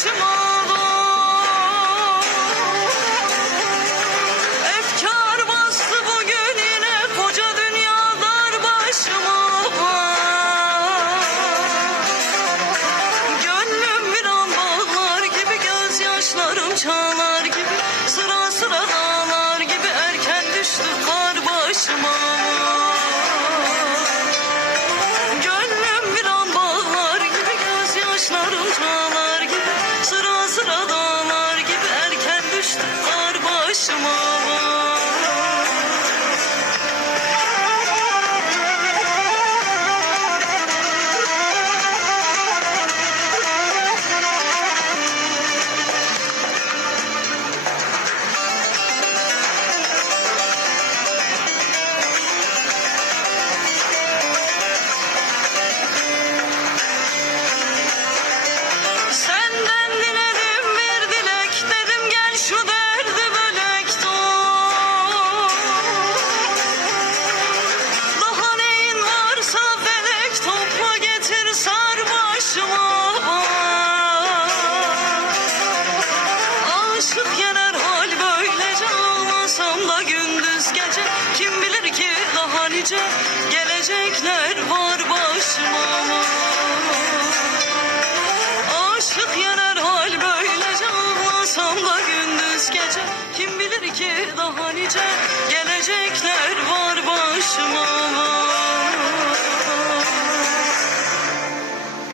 başıma. Efkar bastı bugün yine koca dünya dar başıma. Gönlüm bir an bağlar gibi, gözyaşlarım çağlar gibi, sıra sıra dağlar gibi erken düştü kar başıma. Gönlüm bir an bağlar gibi, gözyaşlarım çağlar gibi, sıra sıra dağlar gibi erken düştü kar başıma. Senden diledim bir dilek, dedim gel şu derdi bölek dur. Daha neyin varsa felek topla getir sar başıma. Aşık yener hal böylece, ağlasam da gündüz gece. Kim bilir ki daha nice gelecekler var başıma. Aşık yener hal böylece, ağlasam da gündüz gece. Kim bilir ki daha nice gelecekler var başıma.